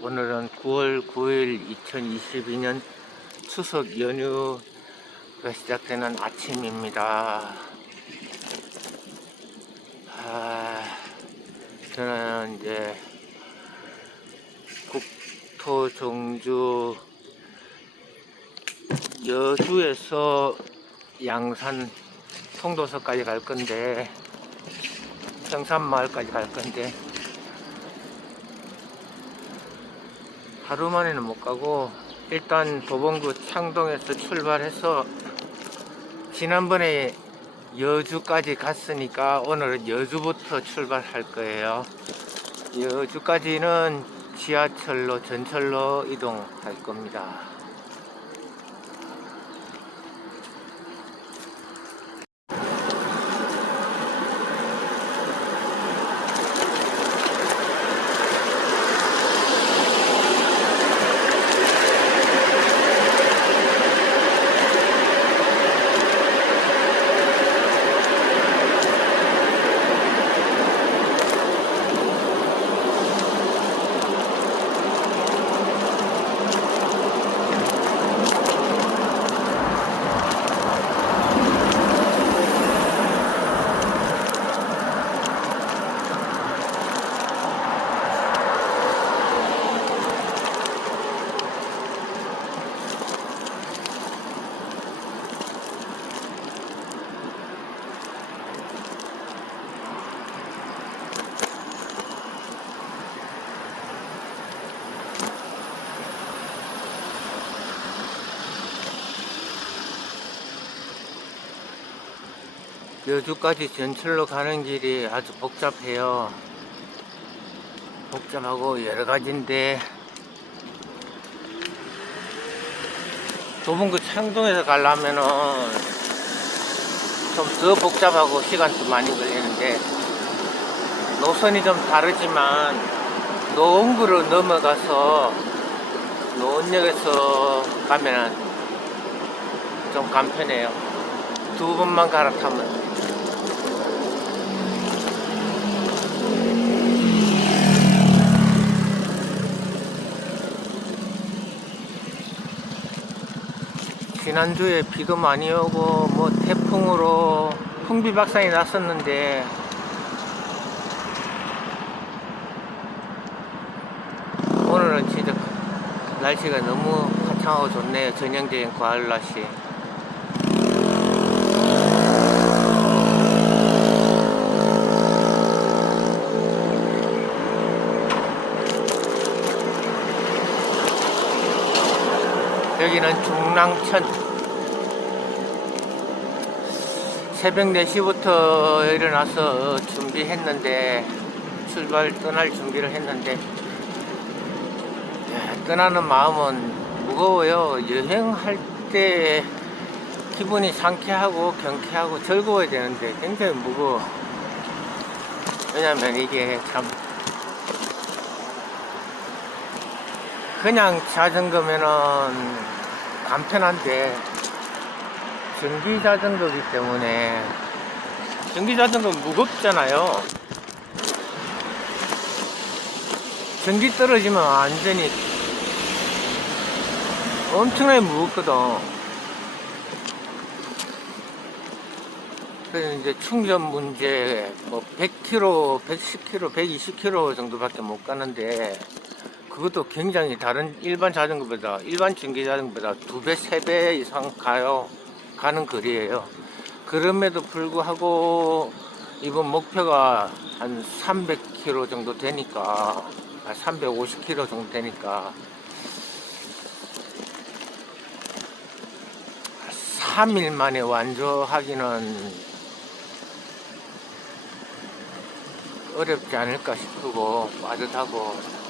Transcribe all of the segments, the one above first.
오늘은 9월 9일 2022년 추석 연휴가 시작되는 아침입니다. 저는 이제 국토종주 여주에서 양산 송도서까지 갈 건데, 평산마을까지 갈 건데, 하루 만에는 못 가고 일단 도봉구 창동에서 출발해서 지난번에 여주까지 갔으니까 오늘은 여주부터 출발할 거예요. 여주까지는 지하철로 전철로 이동할 겁니다. 여주까지 전철로 가는 길이 아주 복잡해요. 복잡하고 여러가지인데, 도봉구 창동에서 가려면은 좀 더 복잡하고 시간도 많이 걸리는데, 노선이 좀 다르지만 노원구로 넘어가서 노원역에서 가면은 좀 간편해요. 두 번만 갈아타면. 지난주에 비도 많이 오고 뭐 태풍으로 풍비박산이 났었는데, 오늘은 진짜 날씨가 너무 화창하고 좋네요. 전형적인 가을 날씨. 여기는 중랑천. 새벽 4시부터 일어나서 준비했는데, 떠날 준비를 했는데, 떠나는 마음은 무거워요. 여행할 때 기분이 상쾌하고 경쾌하고 즐거워야 되는데 굉장히 무거워. 왜냐면 이게 참, 그냥 자전거면은 간편한데 전기 자전거기 때문에, 전기 자전거는 무겁잖아요. 전기 떨어지면 완전히 엄청나게 무겁거든. 그래서 이제 충전 문제, 뭐 100km, 110km, 120km 정도밖에 못 가는데, 그것도 굉장히 다른 일반 자전거보다, 일반 전기 자전거보다 2배, 3배 이상 가는 거리예요. 그럼에도 불구하고 이번 목표가 한 300km 정도 되니까, 350km 정도 되니까 3일 만에 완주하기는 어렵지 않을까 싶고 빠듯하고,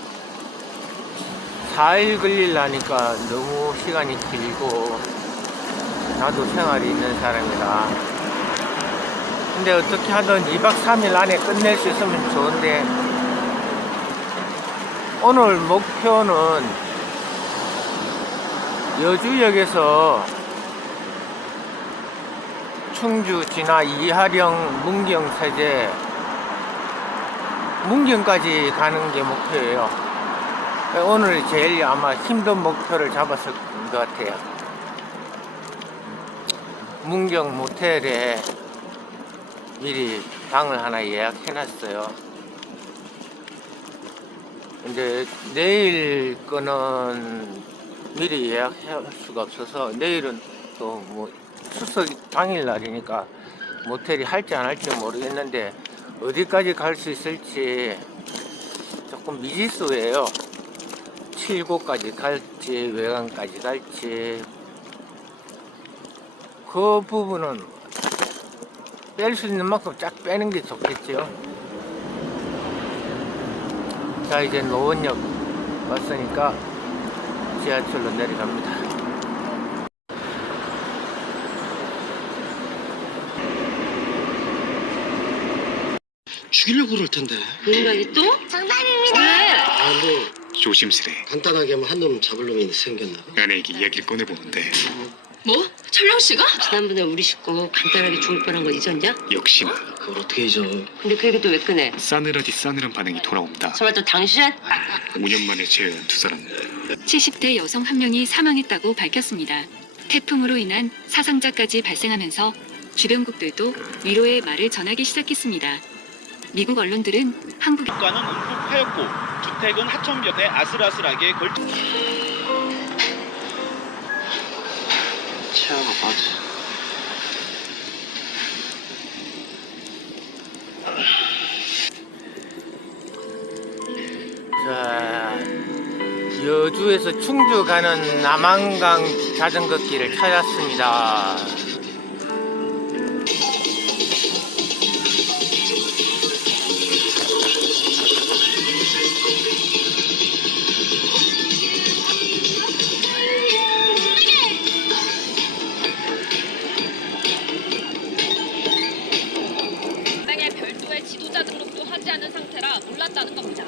4일 걸리려니까 너무 시간이 길고, 나도 생활이 있는 사람이라. 근데 어떻게 하든 2박 3일 안에 끝낼 수 있으면 좋은데, 오늘 목표는 여주역에서 충주 지나 이하령, 문경, 세제, 문경까지 가는 게 목표예요. 오늘 제일 아마 힘든 목표를 잡았을 것 같아요. 문경 모텔에 미리 방을 하나 예약해놨어요. 근데 내일 거는 미리 예약할 수가 없어서 내일은 또 뭐 추석 당일날이니까 모텔이 할지 안 할지 모르겠는데 어디까지 갈 수 있을지 조금 미지수예요. 7곳까지 갈지 외곽까지 갈지 그 부분은 뺄 수 있는 만큼 쫙 빼는 게 좋겠죠. 자, 이제 노원역 왔으니까 지하철로 내려갑니다. 죽이려고 그럴 텐데. 농락이 또? 정답입니다. 아, 뭐 조심스레 간단하게 한 놈 잡을 놈이 생겼나 봐. 아내에게 이야기를 꺼내보는데 뭐? 철령 씨가? 지난번에 우리 식구 간단하게 죽을 뻔한 거 잊었냐? 역시나 그걸 어떻게 잊어? 근데 그 얘기 또 왜 꺼내? 싸늘하디 싸늘한 반응이 돌아옵니다. 설마 또 당신? 5년 만에 재회한 두 사람. 70대 여성 한 명이 사망했다고 밝혔습니다. 태풍으로 인한 사상자까지 발생하면서 주변국들도 위로의 말을 전하기 시작했습니다. 미국 언론들은 한국 가는 움푹하였고 주택은 하천 곁에 아슬아슬하게 걸쳐 치아가 빠져. 자, 여주에서 충주 가는 남한강 자전거 길을 찾았습니다. 연맹에 별도의 지도자 등록도 하지 않은 상태라 몰랐다는 겁니다.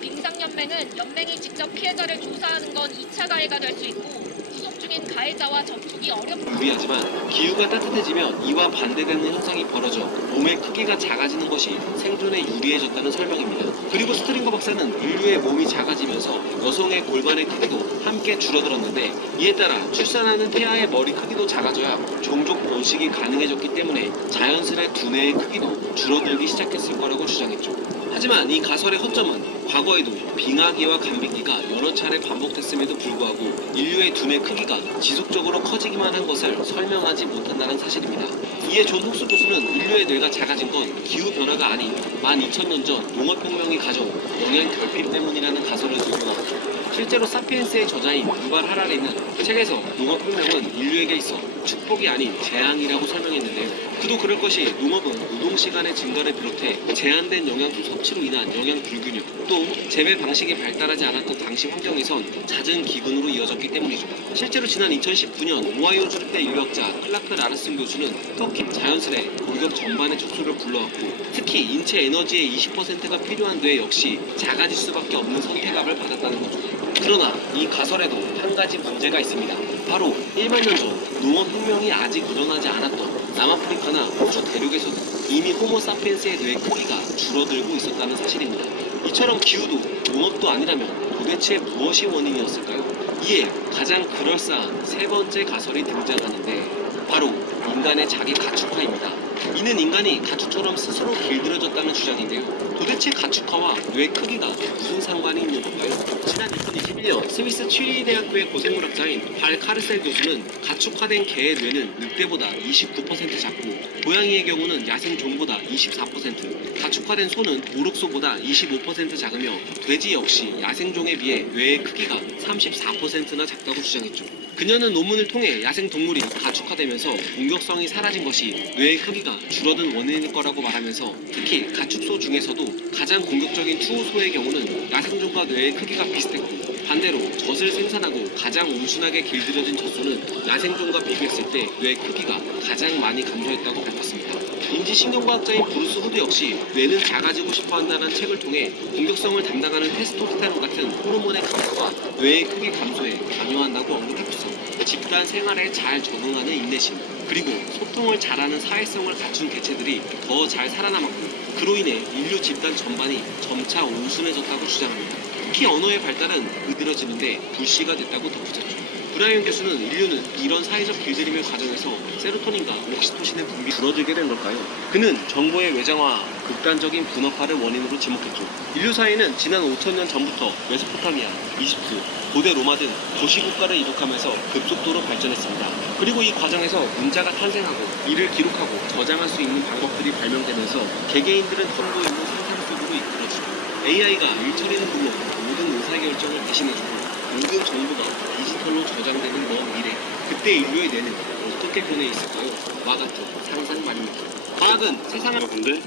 빙상연맹은 연맹이 직접 피해자를 조사하는 건 2차 가해가 될 수 있고 구속 중인 가해자와 접촉이 어렵다. 무리하지만 기후가 따뜻해지면 이와 반대되는 현상이 벌어져 몸의 크기가 작아지는 것이 생존에 유리해졌다는 설명입니다. 그리고 스트링거 박사는 인류의 몸이 작아지면서 여성의 골반의 크기도 함께 줄어들었는데 이에 따라 출산하는 태아의 머리 크기도 작아져야 종족 번식이 가능해졌기 때문에 자연스레 두뇌의 크기도 줄어들기 시작했을 거라고 주장했죠. 하지만 이 가설의 허점은 과거에도 빙하기와 간빙기가 여러 차례 반복됐음에도 불구하고 인류의 두뇌 크기가 지속적으로 커지기만 한 것을 설명하지 못한다는 사실입니다. 이에 존 옥스 교수는 인류의 뇌가 작아진 건 기후변화가 아닌 12,000년 전 농업혁명이 가져온 영양 결핍 때문이라는 가설을 적용합니다. 실제로 사피엔스의 저자인 유발 하라리는 책에서 농업혁명은 인류에게 있어 축복이 아닌 재앙이라고 설명했는데요. 그도 그럴 것이 농업은 노동시간의 증가를 비롯해 제한된 영양소 섭취로 인한 영양 불균형 또 재배 방식이 발달하지 않았던 당시 환경에선 잦은 기근으로 이어졌기 때문이죠. 실제로 지난 2019년 오하이오 주립대 유학자 클라크 라르슨 교수는 터키 자연스레 골격 전반의 촉수를 불러왔고 특히 인체 에너지의 20%가 필요한 뇌 역시 작아질 수밖에 없는 선택압을 받았다는 거죠. 그러나 이 가설에도 한 가지 문제가 있습니다. 바로 1만 년 전 농업혁명이 아직 일어나지 않았던 남아프리카나 호주 대륙에서도 이미 호모 사피엔스의 뇌 크기가 줄어들고 있었다는 사실입니다. 이처럼 기후도 농업도 아니라면 도대체 무엇이 원인이었을까요? 이에 가장 그럴싸한 세 번째 가설이 등장하는데 바로 인간의 자기 가축화입니다. 이는 인간이 가축처럼 스스로 길들여졌다는 주장인데요. 도대체 가축화와 뇌 크기가 무슨 상관이 있는 건가요? 지난 2021년 스미스 취리 대학교의 고생물학자인 발 카르셀 교수는 가축화된 개의 뇌는 늑대보다 29% 작고 고양이의 경우는 야생종보다 24%, 가축화된 소는 오륵소보다 25% 작으며 돼지 역시 야생종에 비해 뇌의 크기가 34%나 작다고 주장했죠. 그녀는 논문을 통해 야생동물이 가축화되면서 공격성이 사라진 것이 뇌의 크기가 줄어든 원인일 거라고 말하면서 특히 가축소 중에서도 가장 공격적인 투호소의 경우는 야생종과 뇌의 크기가 비슷했고 반대로 젖을 생산하고 가장 온순하게 길들여진 젖소는 야생종과 비교했을 때 뇌 크기가 가장 많이 감소했다고 밝혔습니다. 인지신경과학자인 브루스 후드 역시 뇌는 작아지고 싶어한다는 책을 통해 공격성을 담당하는 테스토스테론 같은 호르몬의 감소가 뇌의 크기 감소에 관여한다고 언급했죠. 집단 생활에 잘 적응하는 인내심 그리고 소통을 잘하는 사회성을 갖춘 개체들이 더 잘 살아남았고 그로 인해 인류 집단 전반이 점차 온순해졌다고 주장합니다. 특히 언어의 발달은 으드러지는데 불씨가 됐다고 덧붙였죠. 브라이언 교수는 인류는 이런 사회적 길들임의 과정에서 세로토닌과 옥시토신의 분비 줄어들게 된 걸까요? 그는 정보의 외장화, 극단적인 분업화를 원인으로 지목했죠. 인류 사회는 지난 5천년 전부터 메소포타미아, 이집트, 고대 로마 등 도시국가를 이룩하면서 급속도로 발전했습니다. 그리고 이 과정에서 문자가 탄생하고 이를 기록하고 저장할 수 있는 방법들이 발명되면서 개개인들은 선도 있는 상상 속으로 이끌어지죠. AI가 일처리는 물론 모든 의사결정을 대신해주고 모든 정보가 디지털로 저장되는 먼 미래, 그때 인류의 뇌는 어떻게 변해 있을까요? 와 같은 상상 말입니다. 과학은 세상을 근데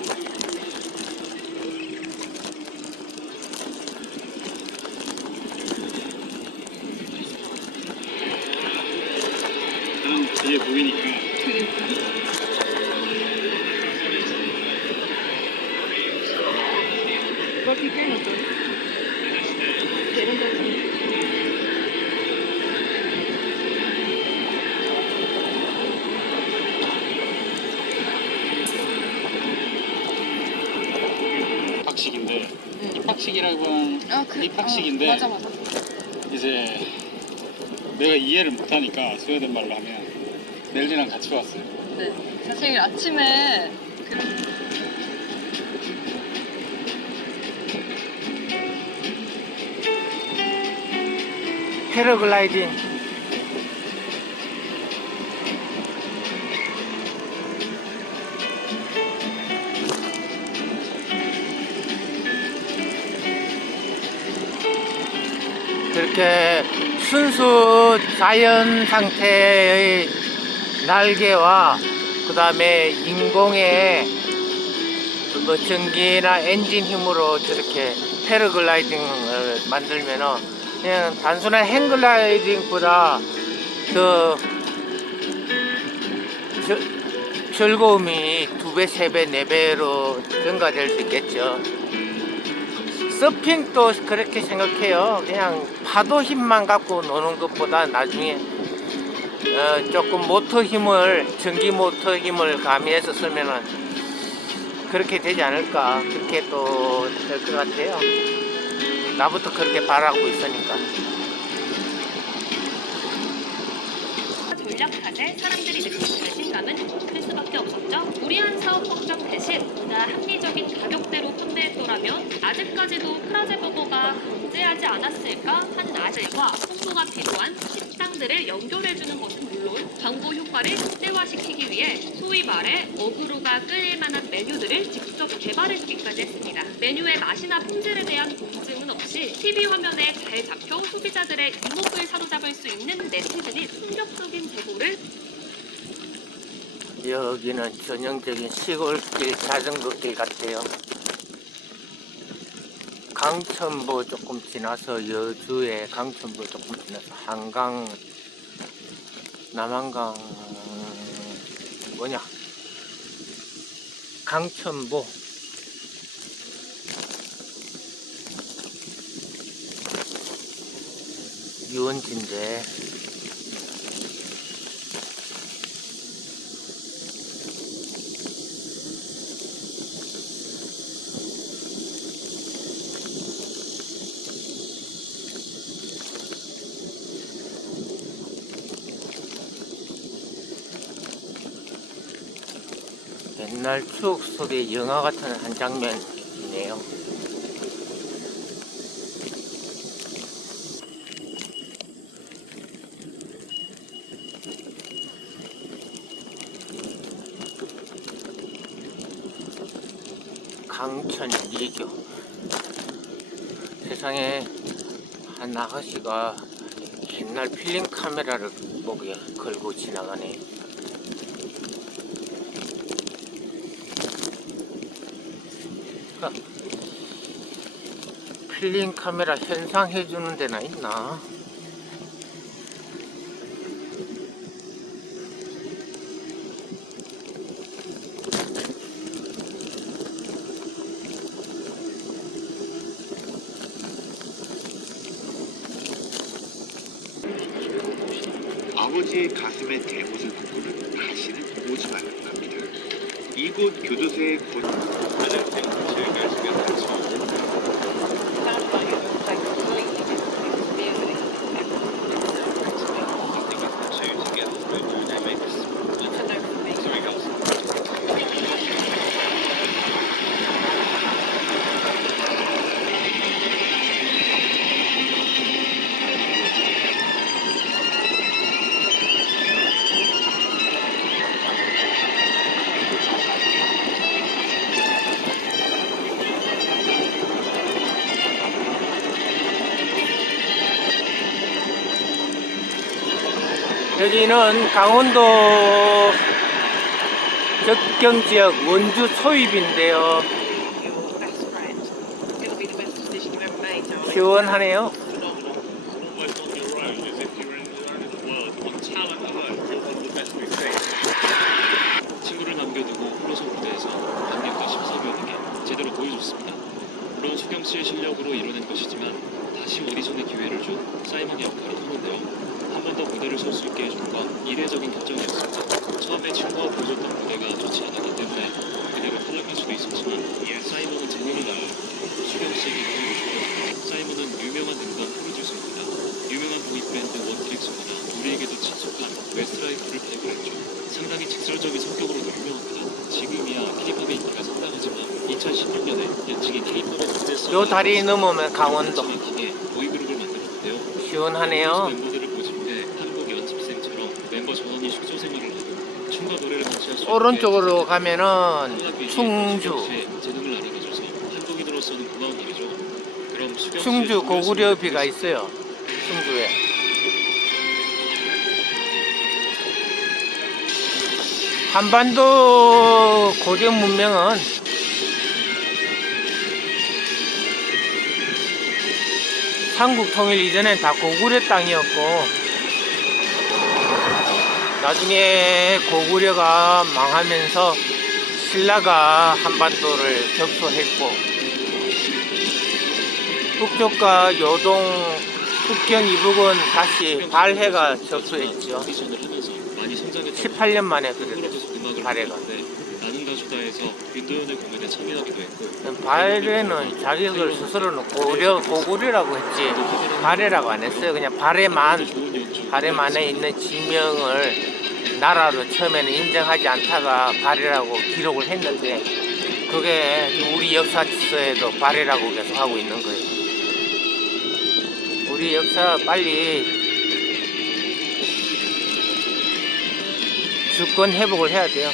난 뒤에 보이니까 입학식인데 입학식이라고 하면 입학식인데 맞아. 이제 내가 이해를 못하니까 스웨덴 말로 하면 멜리랑 같이 왔어요. 네. 사실 아침에 패러글라이딩. 그렇게 순수 자연 상태의 날개와 그 다음에 인공의 뭐 전기나 엔진 힘으로 저렇게 패러글라이딩을 만들면은 그냥 단순한 행글라이딩보다 더 즐거움이 2배, 3배, 4배로 증가될 수 있겠죠. 서핑도 그렇게 생각해요. 그냥 파도 힘만 갖고 노는 것보다 나중에 조금 모터 힘을, 전기 모터 힘을 가미해서 쓰면은 그렇게 되지 않을까. 그렇게 또 될 것 같아요. 나부터 그렇게 바라고 있으니까. 전략 탓에 사람들이 느낀 자신감은 클 수밖에 없었죠. 무리한 사업 확장 대신 보다 합리적인 가격대로 판매했더라면 아직까지도 프라제버거가 존재하지 않았을까 하는 아실과 홍보가 필요한 식당들을 연결해주는 것은 물론 광고 효과를 극대화시키기 위해 소위 말해 어그로가 끌릴 만한 메뉴들을 직접 개발해주기까지 했습니다. 메뉴의 맛이나 품질에 대한 검증은 없이 TV 화면에 잘 잡혀 소비자들의 이목을 사로잡을 수 있는 네티즌이 충격적인 제보를. 여기는 전형적인 시골길 자전거길 같아요. 강천보 조금 지나서 여주에 강천보 조금 지나서 한강, 남한강 뭐냐 강천보 유원지인데 옛날 추억 속의 영화 같은 한 장면이네요. 강천 이교. 세상에 한 아가씨가 옛날 필름 카메라를 목에 걸고 지나가네. 필름 카메라 현상해주는 데나 있나? 아버지의 가슴에 대못을 꽂고는 다시는 오지 말라고 합니다. 이곳 교도소의 즐거우시면 같이 여기는 강원도 접경 지역 원주 초입인데요. 시원하네요. 친구를 남겨두고 홀로서 무대에서 관객과 심사위원에게 제대로 보여줬습니다. 물론 수경 씨의 실력으로 이뤄낸 것이지만 다시 오디션의 기회를 준 사이먼 역할을 하는데요. 한 번 더 무대를 설 수 있게 해준 건 이례적인 결정이었습니다. 처음에 친구가 보여줬던 무대가 좋지 않았기 때문에 그대로 탈락할 수도 있었지만 사이먼은 재능을 달고 수경 씨에게 기회를 줬고 사이먼은 유명한 음반 프로듀서입니다. 유명한 보이밴드 원트릭스거나 우리에게도 친숙한 웨스트라이프를 발굴했죠. 상당히 직설적인 성격으로도 유명합니다. 지금이야 K-팝의 인기가 상당하지만 2016년에 연칭이 K-팝의 무대성 요 다리 넘으면 강원도. 보이그룹을 만들었는데요. 시원하네요. 멤버들을 모집해 한국 연습생처럼 멤버 전원이 숙소 생활을 하고 춤과 노래를 같이 할 수 있게 오른쪽으로 가면은 충주. 재능을 알아가줘서 한국인으로서는 고마운 일이죠. 그럼 수경 씨의 충주 고구려비가 있어요. 충주에. 한반도 고대 문명은 삼국 통일 이전엔 다 고구려 땅이었고 나중에 고구려가 망하면서 신라가 한반도를 접수했고 북쪽과 요동, 북경 이북은 다시 발해가 접수했죠. 오디션을 하면서 많이 성장했던 18년 만에 그랬어요. 음악을 발해가. 하는데 나는 가수다에서 윤도현의 공연에 참여하기도 했고 발해는 자기들 스스로는 고구려라고 했지 발해라고 안 했어요. 그냥 발해만에 있는 지명을 나라로 처음에는 인정하지 않다가 발해라고 기록을 했는데 그게 우리 역사서에도 발해라고 계속 하고 있는 거예요. 우리 역사 빨리 주권 회복을 해야 돼요.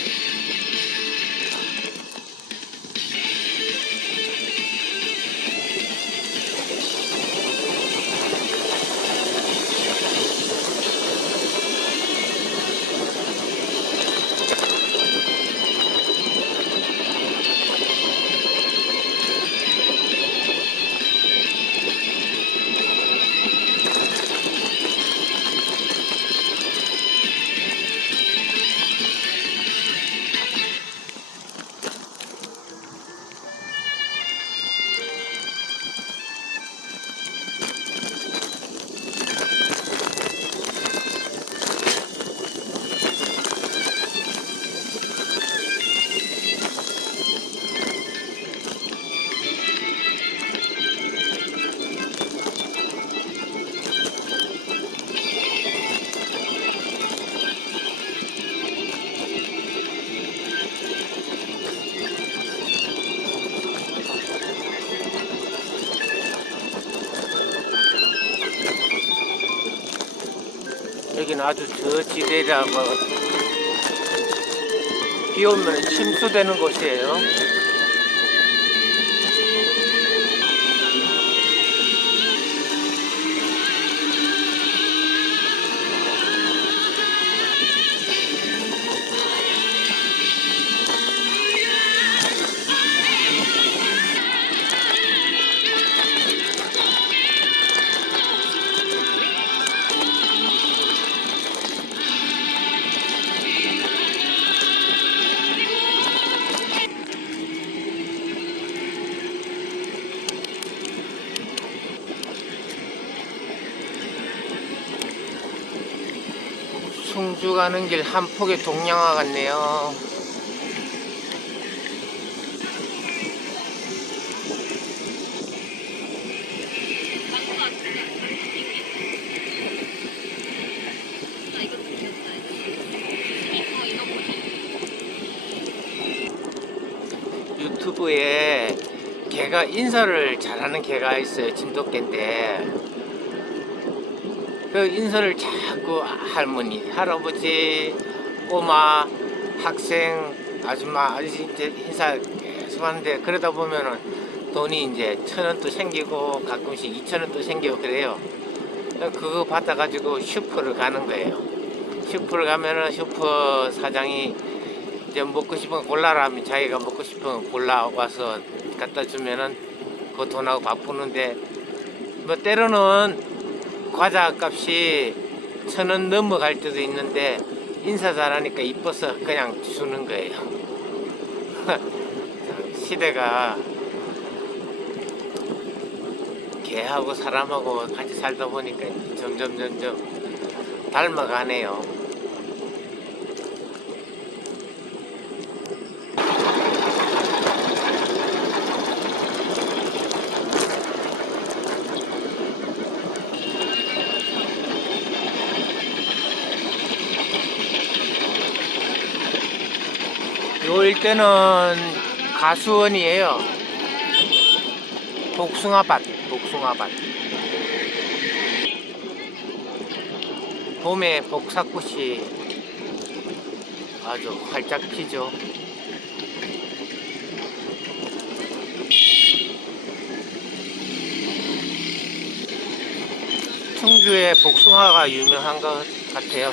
여기는 아주 저지대라고 비 오면 침수되는 곳이에요. 충주 가는 길 한 폭의 동양화 같네요. 유튜브에 개가 인사를 잘하는 개가 있어요. 진돗개인데 그 인사를 자꾸 할머니, 할아버지, 꼬마, 학생, 아줌마, 아저씨 이제 인사 계속 하는데 그러다 보면은 돈이 이제 1,000원도 생기고 가끔씩 2,000원도 생기고 그래요. 그거 받아가지고 슈퍼를 가는 거예요. 슈퍼를 가면은 슈퍼 사장이 이제 먹고 싶은 거 골라라 하면 자기가 먹고 싶은 거 골라와서 갖다 주면은 그 돈하고 바쁘는데, 뭐 때로는 과자 값이 1,000원 넘어갈 때도 있는데 인사 잘하니까 이뻐서 그냥 주는 거예요. 시대가 개하고 사람하고 같이 살다 보니까 점점 닮아가네요. 요 일대는 가수원이에요. 복숭아밭. 봄에 복사꽃이 아주 활짝 피죠. 충주에 복숭아가 유명한 것 같아요.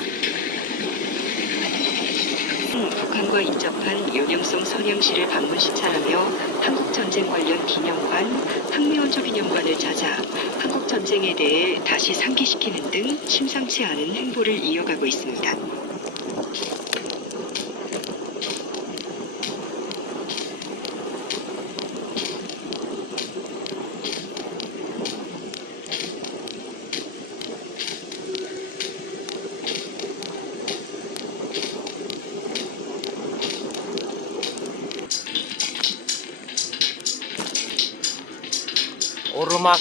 북한과 인접한 연영성 선양시를 방문 시찰하며 한국전쟁 관련 기념관, 항미원조 기념관을 찾아 한국전쟁에 대해 다시 상기시키는 등 심상치 않은 행보를 이어가고 있습니다. 오르막.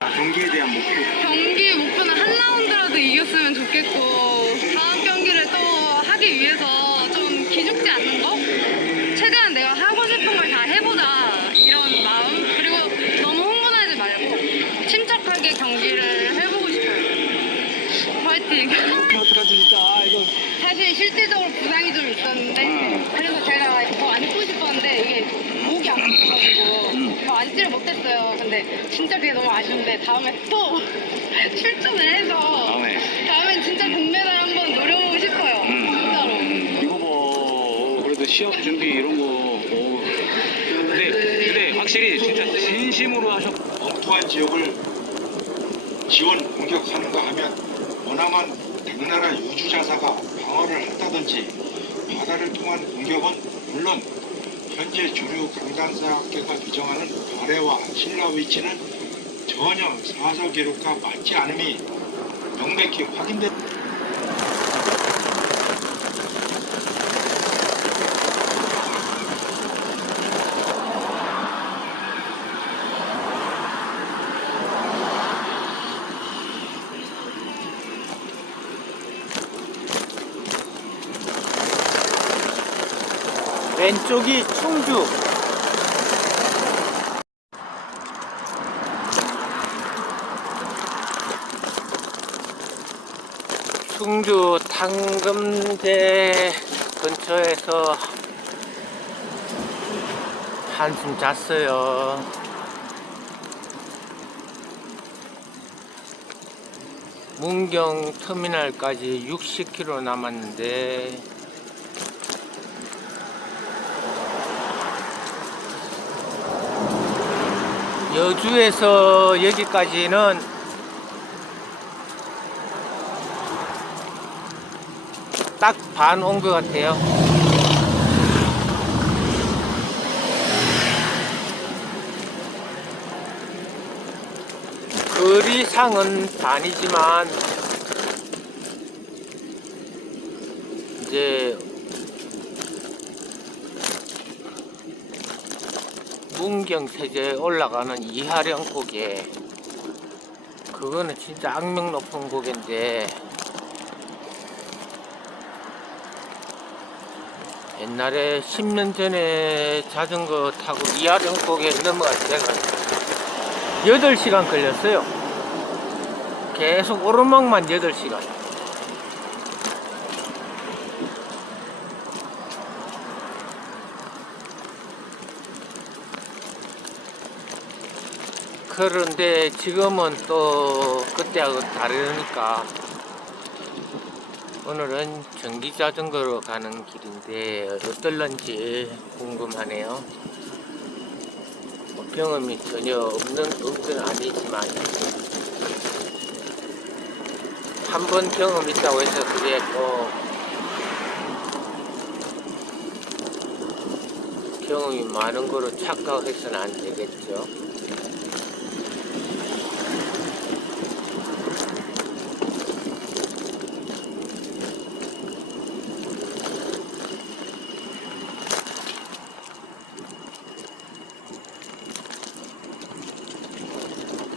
경기에 대한 목표. 경기 목표는 한 라운드라도 이겼으면 좋겠고, 다음 경기를 또 하기 위해서 좀 기죽지 않는 거? 최대한 내가 하고 싶은 걸 다 해보자, 이런 마음. 그리고 너무 흥분하지 말고 침착하게 경기를 해보고 싶어요. 화이팅! 어떡하지 진짜 이거. 사실 실질적으로 부상이 좀 있었는데, 그래서 제가 더 앉고 싶었는데 이게 목이 아파가지고 더 앉지를 못했어요. 근데 진짜 그게 너무 아쉬운데 다음에 또 출전을 해서 다음엔 진짜 금메달 한번 노려보고 싶어요. 진짜로. 이거 뭐 그래도 시합 준비 이런 거. 근데 확실히 진짜 진심으로 하셨. 엉뚱한 지역을 지원 공격하는가 하면 머나만 당나라 유주자사가 방어를 한다든지 바다를 통한 공격은 물론 현재 주류 강단사학계가 규정하는 발해와 신라 위치는 전혀 사서 기록과 맞지 않음이 명백히 확인된. 왼쪽이 충주. 충주 탕금대 근처에서 한숨 잤어요. 문경 터미널까지 60km 남았는데 여주에서 여기까지는 딱 반 온 것 같아요. 거리상은 반이지만 이제 문경세제에 올라가는 이하령 고개, 그거는 진짜 악명 높은 고개인데 옛날에 10년 전에 자전거 타고 이하령곡에 넘어갈 때가 8시간 걸렸어요. 계속 오르막만 8시간. 그런데 지금은 또 그때하고 다르니까 오늘은 전기 자전거로 가는 길인데 어떨런지 궁금하네요. 경험이 전혀 없는 건 아니지만 한 번 경험 있다고 해서 그게 또 경험이 많은 거로 착각해서는 안 되겠죠.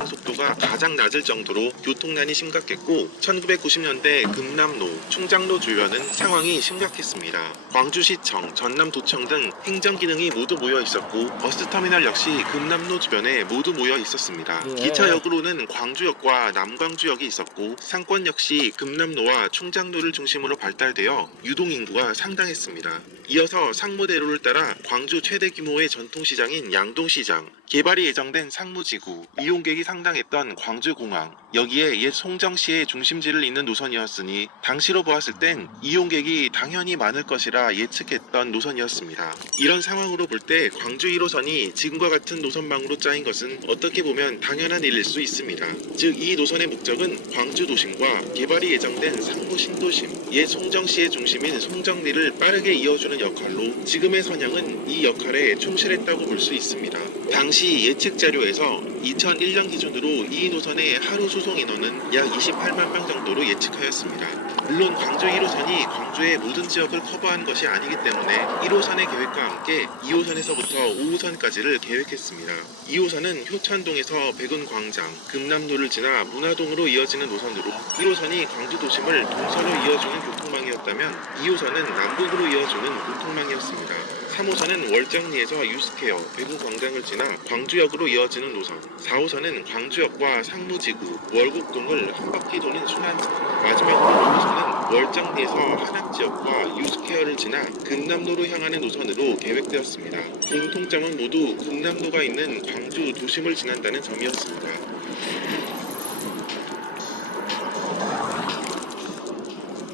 속도가 가장 낮을 정도로 교통난이 심각했고 1990년대 금남로, 충장로 주변은 상황이 심각했습니다. 광주시청, 전남도청 등 행정기능이 모두 모여 있었고 버스터미널 역시 금남로 주변에 모두 모여 있었습니다. 기차역으로는 광주역과 남광주역이 있었고 상권 역시 금남로와 충장로를 중심으로 발달되어 유동인구가 상당했습니다. 이어서 상무대로를 따라 광주 최대 규모의 전통시장인 양동시장, 개발이 예정된 상무지구, 이용객이 상당했던 광주공항, 여기에 옛 송정시의 중심지를 잇는 노선이었으니 당시로 보았을 땐 이용객이 당연히 많을 것이라 예측했던 노선이었습니다. 이런 상황으로 볼 때 광주 1호선이 지금과 같은 노선망으로 짜인 것은 어떻게 보면 당연한 일일 수 있습니다. 즉 이 노선의 목적은 광주 도심과 개발이 예정된 상무 신도심, 옛 송정시의 중심인 송정리를 빠르게 이어주는 역할로 지금의 선양은 이 역할에 충실했다고 볼 수 있습니다. 당시 예측 자료에서 2001년 기준으로 이 노선의 하루 수송 인원은 약 28만 명 정도로 예측하였습니다. 물론 광주 1호선이 광주의 모든 지역을 커버한 것이 아니기 때문에 1호선의 계획과 함께 2호선에서부터 5호선까지를 계획했습니다. 2호선은 효천동에서 백운광장, 금남로를 지나 문화동으로 이어지는 노선으로 1호선이 광주 도심을 동서로 이어주는 교통망이었다면 2호선은 남북으로 이어주는 교통망이었습니다. 3호선은 월정리에서 유스케어, 백운광장을 지나 광주역으로 이어지는 노선, 4호선은 광주역과 상무지구, 월곡동을 한 바퀴 도는 순환선, 마지막으로 5호선은 월정리에서 한양지역과 유스케어를 지나 금남로로 향하는 노선으로 계획되었습니다. 공통점은 모두 금남로가 있는 광주 도심을 지난다는 점이었습니다.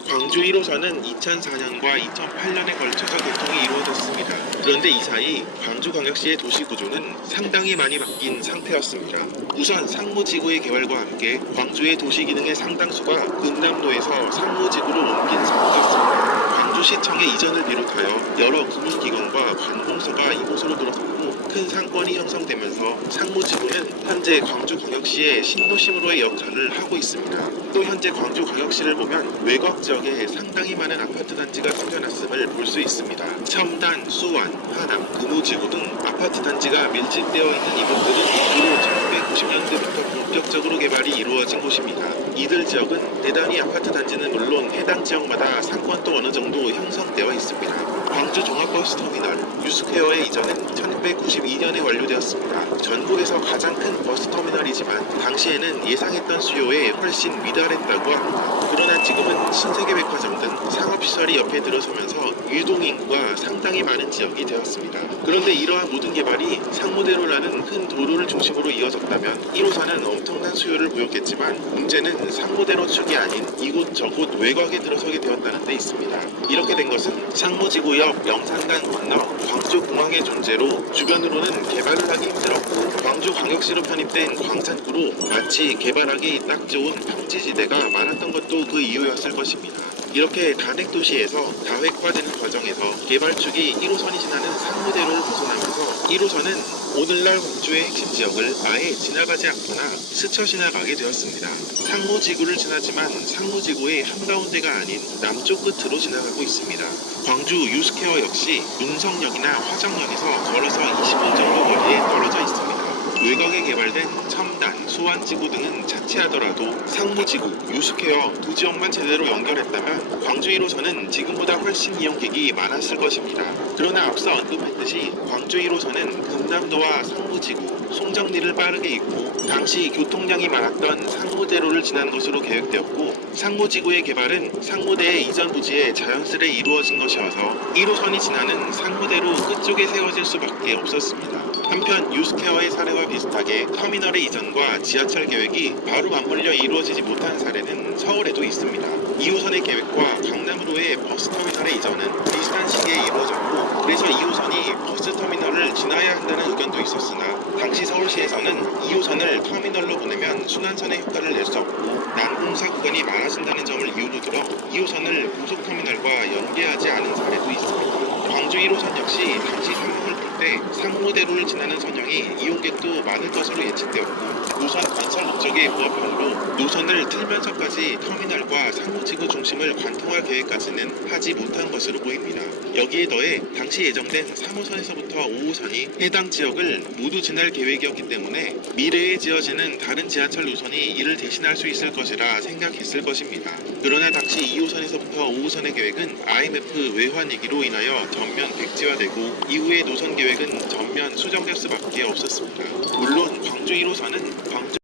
광주 1호선은 2004년과 2008년에 걸쳐서 개통이 이루어졌습니다. 그런데 이 사이 광주광역시의 도시구조는 상당히 많이 바뀐 상태였습니다. 우선 상무지구의 개발과 함께 광주의 도시기능의 상당수가 금남로에서 상무지구로 옮긴 상태였습니다. 광주시청의 이전을 비롯하여 여러 금융기관과 관공서가 이곳으로 들어섰고 큰 상권이 형성되면서 상무지구는 현재 광주광역시의 신도심으로의 역할을 하고 있습니다. 또 현재 광주광역시를 보면 외곽 지역에 상당히 많은 아파트 단지가 생겨났음을 볼 수 있습니다. 첨단, 수완, 하남, 금호지구 등 아파트 단지가 밀집되어 있는 이곳들은 주로 1990년대부터 본격적으로 개발이 이루어진 곳입니다. 이들 지역은 대단히 아파트 단지는 물론 해당 지역마다 상권도 어느 정도 형성되어 있습니다. 광주 종합버스터미널, 유스퀘어의 이전은 1992년에 완료되었습니다. 전국에서 가장 큰 버스터미널이지만 당시에는 예상했던 수요에 훨씬 미달했다고 합니다. 그러나 지금은 신세계백화점 등 상업시설이 옆에 들어서면서 유동인구가 상당히 많은 지역이 되었습니다. 그런데 이러한 모든 개발이 상무대로라는 큰 도로를 중심으로 이어졌다면 1호선은 엄청난 수요를 보였겠지만 문제는 상무대로 축이 아닌 이곳저곳 외곽에 들어서게 되었다는 데 있습니다. 이렇게 된 것은 상무지구 옆 영산강 건너 광주공항의 존재로 주변으로는 개발을 하기 힘들었고 광주광역시로 편입된 광산구로 마치 개발하기 딱 좋은 평지지대가 많았던 것도 그 이유였을 것입니다. 이렇게 다핵도시에서 다획화되는 과정에서 개발축이 1호선이 지나는 상무대로를 벗어나면서 1호선은 오늘날 광주의 핵심 지역을 아예 지나가지 않거나 스쳐 지나가게 되었습니다. 상무지구를 지나지만 상무지구의 한가운데가 아닌 남쪽 끝으로 지나가고 있습니다. 광주 유스케어 역시 문성역이나 화정역에서 걸어서 20분 정도 거리에 떨어져 있습니다. 외곽의 개발 개발된 첨단, 수완지구 등은 차치하더라도 상무지구, 유스케어 두 지역만 제대로 연결했다면 광주 1호선은 지금보다 훨씬 이용객이 많았을 것입니다. 그러나 앞서 언급했듯이 광주 1호선은 금남도와 상무지구, 송정리를 빠르게 잇고 당시 교통량이 많았던 상무대로를 지난 것으로 계획되었고 상무지구의 개발은 상무대의 이전 부지에 자연스레 이루어진 것이어서 1호선이 지나는 상무대로 끝쪽에 세워질 수밖에 없었습니다. 한편 유스케어의 사례와 비슷하게 터미널의 이전과 지하철 계획이 바로 맞물려 이루어지지 못한 사례는 서울에도 있습니다. 2호선의 계획과 강남으로의 버스터미널의 이전은 비슷한 시기에 이루어졌고 그래서 2호선이 버스터미널을 지나야 한다는 의견도 있었으나 당시 서울시에서는 2호선을 터미널로 보내면 순환선의 효과를 낼 수 없고 난공사 구간이 많아진다는 점을 이유로 들어 2호선을 고속터미널과 연계하지 않은 사례도 있습니다. 광주 1호선 역시 당시 상무를 풀 때 상무대로를 지나는 선형이 이용객도 많을 것으로 예측되었고 노선 건설 목적의 부합형으로 노선을 틀면서까지 터미널과 상무지구 중심을 관통할 계획까지는 하지 못한 것으로 보입니다. 여기에 더해 당시 예정된 3호선에서부터 5호선이 해당 지역을 모두 지날 계획이었기 때문에 미래에 지어지는 다른 지하철 노선이 이를 대신할 수 있을 것이라 생각했을 것입니다. 그러나 당시 2호선에서부터 5호선의 계획은 IMF 외환 위기로 인하여 전면 백지화되고 이후의 노선 계획은 전면 수정될 수밖에 없었습니다. 물론 광주 1호선은 광주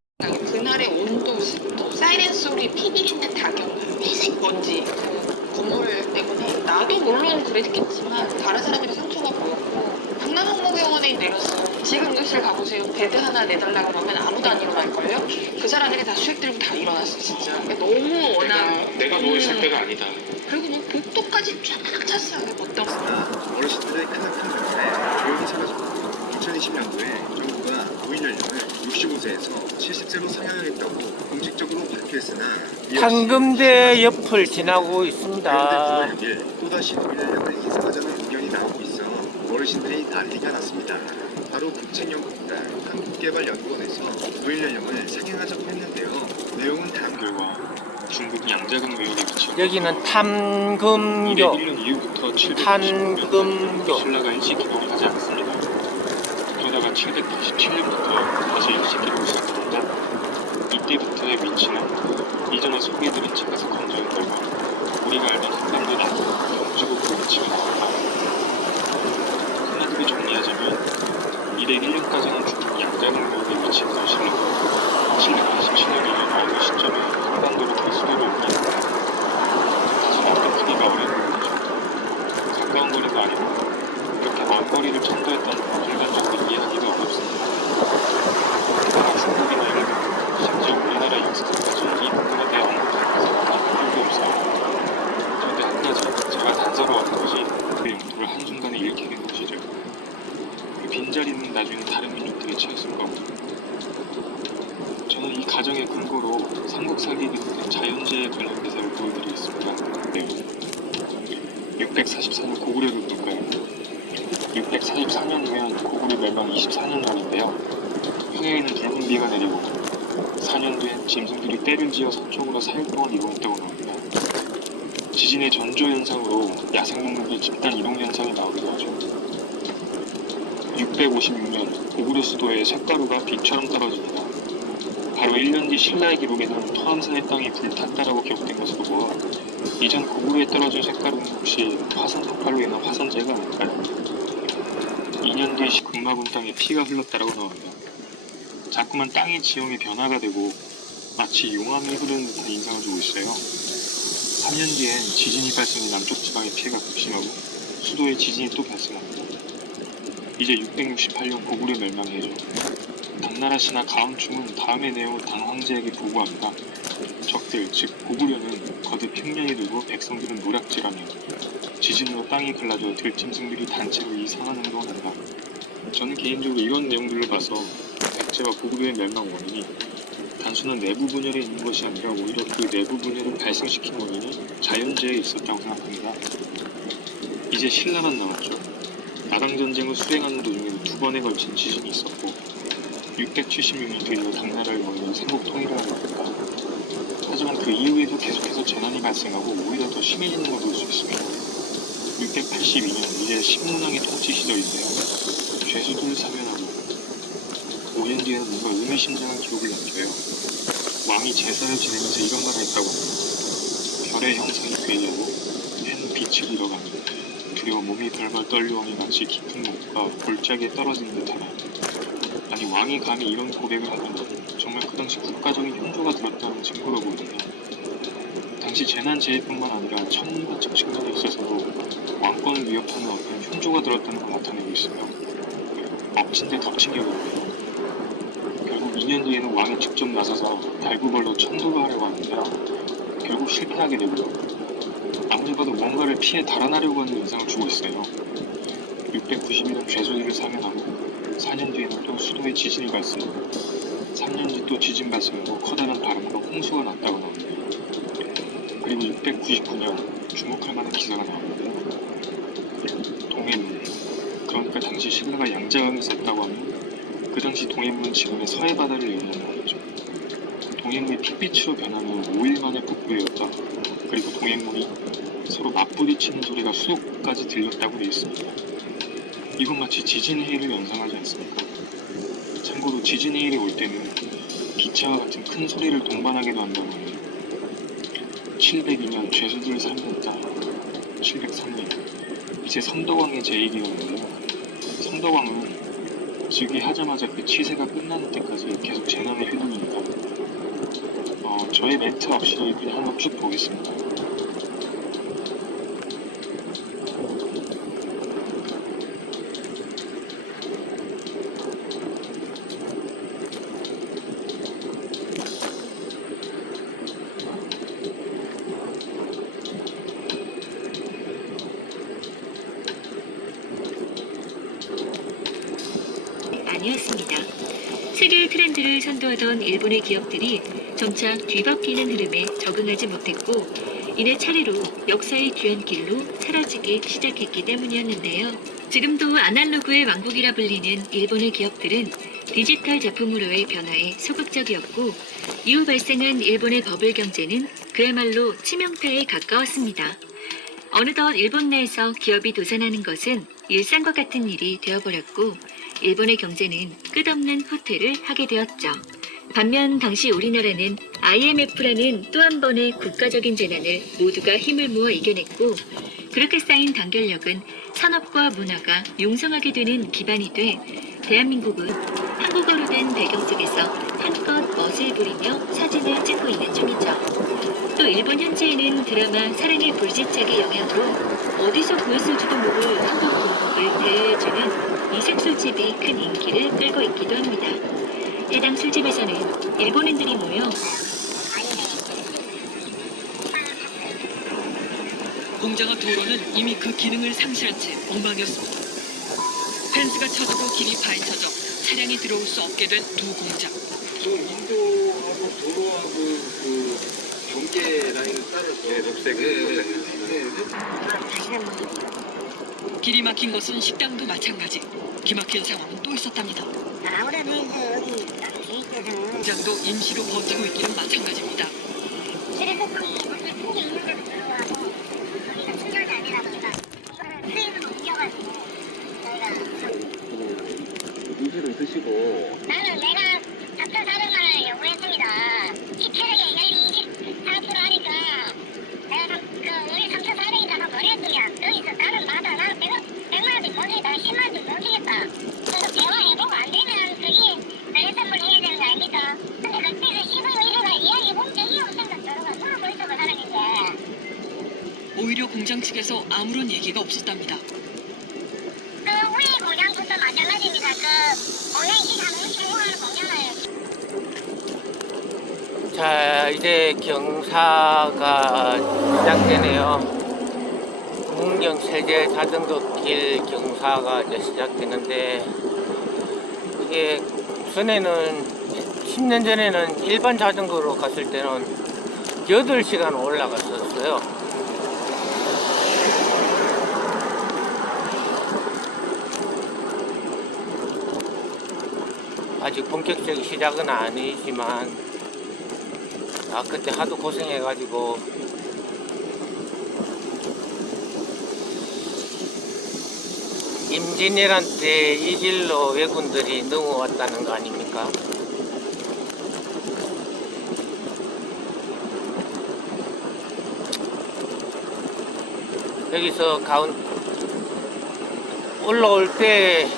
그날의 온도, 습도, 사이렌 소리, 피비 있는 타격, 회색 먼지, 그 건물 때문에 나도 물론 그랬겠지만 다른 사람들이 상처가 보였고 강남항목병원에 내렸어요. 지금 응급실 가보세요. 베드 하나 내달라 그러면 아무도 안 일어날걸요? 그 사람들이 다 수액 들고 다 일어났어 진짜. 너무 워낙 내가 누워있을 때가 아니다. 그리고 뭐 복도까지 쫙 찼어요. 어떤 어르신들의 크나큰 감사에 조용히 사라졌고 2020년도에 정부가 노인 연령을 65세에서 70세로 상향하겠다고 공식적으로 발표했으나 황금대 옆을 지나고 있습니다. 그런데 9월 6일 또다시 노인 연령을 인상하자는 의견이 나오고 있어 어르신들이 난리가 났습니다. 바로 국책연구기관 한국개발연구원에서 노인 연령을 상향하자고 했는데요. 내용은 다음 결과 중국 양자강 의혹에 비친 여기는 탐금교 2001년 이후부터 796년 탄금교. 신라가 일시 기록을 하지 않습니다. 그러다가 797년부터 다시 일시 기록을 시작합니다. 이때부터의 위치는 이전에 소개해드린 책에서 건조한 결과 우리가 알던 한반도 남부 경주국으로 위치가 있습니다. 한마디로 정리하자면 201년까지는 중국 양자강 의혹에 위치했던 신라가 787년 어느 시점에 한반도로 개수도로 옮깁니다. 사실 어떤 크기가 어려운 거리죠. 가까운 거리도 아니고 그렇게 먼 거리를 청도했던 일반적으로 이해하기가 어렵습니다. 그러나 중국이나 일본, 심지어 우리나라 역사까지 이 부분에 대해 언급할 것은 아무것도 없어요. 그런데 한 가지 제가 단서로웠던 것이 그 영토를 한순간에 잃게 된 것이죠. 그 빈자리는 나중에 다른 민족들이 채웠을 거고 저는 이 가정의 근거로 삼국사기에 있는 자연재해 관련 기사를 보여드리겠습니다. 644년 고구려를 볼까요? 644년이면 고구려 멸망 24년 전인데요. 평야에는 붉은 비가 내리고 4년 뒤엔 짐승들이 떼를 지어 서쪽으로 4일 동안 이동했다고 나옵니다. 지진의 전조 현상으로 야생동물의 집단 이동 현상이 나오기도 하죠. 656년 고구려 수도에 쇳가루가 비처럼 떨어집니다. 바로 1년 뒤 신라의 기록에는 토암산의 땅이 불탔다라고 기록된 것으로 보아 이전 고구려에 떨어진 쇳가루는 혹시 화산 폭발로 인한 화산재가 아닐까요? 2년 뒤에 금마군 땅에 피가 흘렀다라고 나옵니다. 자꾸만 땅의 지형이 변화가 되고 마치 용암이 흐르는 듯한 인상을 주고 있어요. 3년 뒤엔 지진이 발생해 남쪽 지방의 피해가 급심하고 수도에 지진이 또 발생합니다. 이제 668년 고구려 멸망해죠. 당나라 신하 가은충은 다음의 내용을 당 황제에게 보고합니다. 적들, 즉 고구려는 거듭 흉년이 들고 백성들은 노략질하며 지진으로 땅이 갈라져 들짐승들이 단체로 이상한 행동을 한다. 저는 개인적으로 이런 내용들을 봐서 백제와 고구려의 멸망 원인이 단순한 내부 분열에 있는 것이 아니라 오히려 그 내부 분열을 발생시킨 원인이 자연재해에 있었다고 생각합니다. 이제 신라만 남았죠. 나당전쟁을 수행하는 도중에 2번에 걸친 지진이 있었고 676년 뒤로 당나라를 먼저 삼국 통일을 하게 됩니다. 하지만 그 이후에도 계속해서 재난이 발생하고 오히려 더 심해지는 걸 볼 수 있습니다. 682년 이제 신문왕의 통치 시절인데요. 죄수들을 사면하고 5년 뒤에는 뭔가 의미심장한 기록을 남겨요. 왕이 제사를 지내면서 이런 말을 했다고 합니다. 별의 형상이 괴리하고 해는 빛을 잃어가는 두려워 몸이 벌벌 떨려오니 마치 깊은 목과 골짜기에 떨어지는 듯하다. 아니 왕이 감히 이런 고백을 하다니 정말 그 당시 국가적인 흉조가 들었다는 증거로 보이네요. 당시 재난재해뿐만 아니라 천문학적 측면에 있어서도 왕권을 위협하는 어떤 흉조가 들었다는 걸 나타내고 있어요. 엎친데 덮친 격이고요. 결국 2년 뒤에는 왕이 직접 나서서 발구벌로 천도를 하려고 하는데요. 결국 실패하게 되고요. 아무리 봐도 뭔가를 피해 달아나려고 하는 인상을 주고 있어요. 691년 죄소일을 사면하고 4년 뒤에는 또 수도에 지진이 발생하고 3년 뒤 또 지진 발생하고 커다란 바람과 홍수가 났다고 나오네요. 그리고 699년 주목할 만한 기사가 나오는데요. 동해문, 그러니까 당시 신라가 양자강이 셌다고 하면 그 당시 동해문은 지금의 서해바다를 의미하는 말이죠. 동해문이 핏빛으로 변하는 5일 만에 복구되었다. 그리고 동해문이 서로 맞부딪히는 소리가 수도까지 들렸다고 되어 있습니다. 이건 마치 지진해일을 연상하지 않습니까? 참고로 지진해일이 올 때는 기차와 같은 큰 소리를 동반하기도 한다고 하네요. 702년 죄수들 살면했다. 703년 이제 선덕왕의 제위기였는데요. 선덕왕은 즉위하자마자 그 치세가 끝나는 때까지 계속 재난의 휘둘립니다. 저의 멘트 없이 그냥 한번 쭉 보겠습니다. 아니었습니다. 세계의 트렌드를 선도하던 일본의 기업들이 점차 뒤바뀌는 흐름에 적응하지 못했고 이내 차례로 역사의 뒤안길로 사라지기 시작했기 때문이었는데요. 지금도 아날로그의 왕국이라 불리는 일본의 기업들은 디지털 제품으로의 변화에 소극적이었고 이후 발생한 일본의 버블 경제는 그야말로 치명타에 가까웠습니다. 어느덧 일본 내에서 기업이 도산하는 것은 일상과 같은 일이 되어버렸고 일본의 경제는 끝없는 후퇴를 하게 되었죠. 반면 당시 우리나라는 IMF라는 또 한 번의 국가적인 재난을 모두가 힘을 모아 이겨냈고 그렇게 쌓인 단결력은 산업과 문화가 융성하게 되는 기반이 돼 대한민국은 한국어로 된 배경 속에서 한껏 멋을 부리며 사진을 찍고 있는 중이죠. 또 일본 현지에는 드라마 사랑의 불시착의 영향으로 어디서 구했을지도 모를 한국 문법을 대여해주는 이색 술집이 큰 인기를 끌고 있기도 합니다. 해당 술집에서는 일본인들이 모여 공장 앞 도로는 이미 그 기능을 상실한 채 엉망이었습니다. 펜스가 쳐지고 길이 파헤쳐져 차량이 들어올 수 없게 된 두 공장. 인도하고 도로하고 그 경계 라인을 따라서 녹색 길이 막힌 것은 식당도 마찬가지. 기막힌 상황은 또 있었답니다. 아무래도 이제 여기 주위에서는 공장도 임시로 버티고 있기는 마찬가지입니다. 그래서 큰 게 있는 데도 불구하고 거기가 충전이 안 되다 보니까 이거를 트레이너로 옮겨가지고 저희가 인지도 있으시고 내가 4,400만원을 요구했습니다. 이 체력에 열리 4% 하니까 내가 우리 3,400이니까 더 버렸으면 여기서 나는 맞아. 나는 100만원도 못 주겠다. 10만원도 못 주겠다. 그래서 대화해보고 안 되면 그게 나의 선물 해야 되는 거 아닙니까? 근데 그때는 시부모 이래가 이야기해보면 이해 없습니다. 저러가 손을 보이는 사람인데 오히려 공장 측에서 아무런 얘기가 없었답니다. 우리 공장부터 마찬가지입니다. 공장이 한 55만 공장을 자, 이제 경사가 시작되네요. 문경 세제 자전거길 경사가 이제 시작되는데 이게 전에는 10년 전에는 일반 자전거로 갔을 때는 8시간 올라갔었어요. 아직 본격적인 시작은 아니지만 그때 하도 고생해가지고 임진왜란 때 이 길로 왜군들이 넘어왔다는 거 아닙니까? 여기서 올라올 때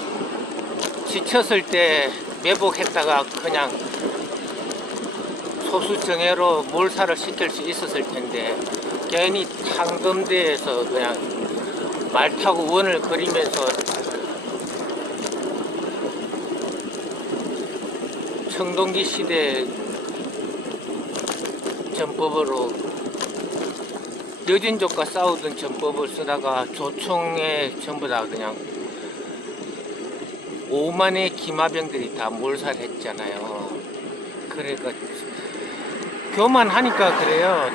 지쳤을 때 매복했다가 그냥 소수정예로 몰살을 시킬 수 있었을 텐데 괜히 상검대에서 그냥 말 타고 원을 그리면서 청동기 시대 전법으로 여진족과 싸우던 전법을 쓰다가 조총에 전부 다 그냥 5만의 기마병들이 다 몰살했잖아요. 그러니까 교만하니까 그래요.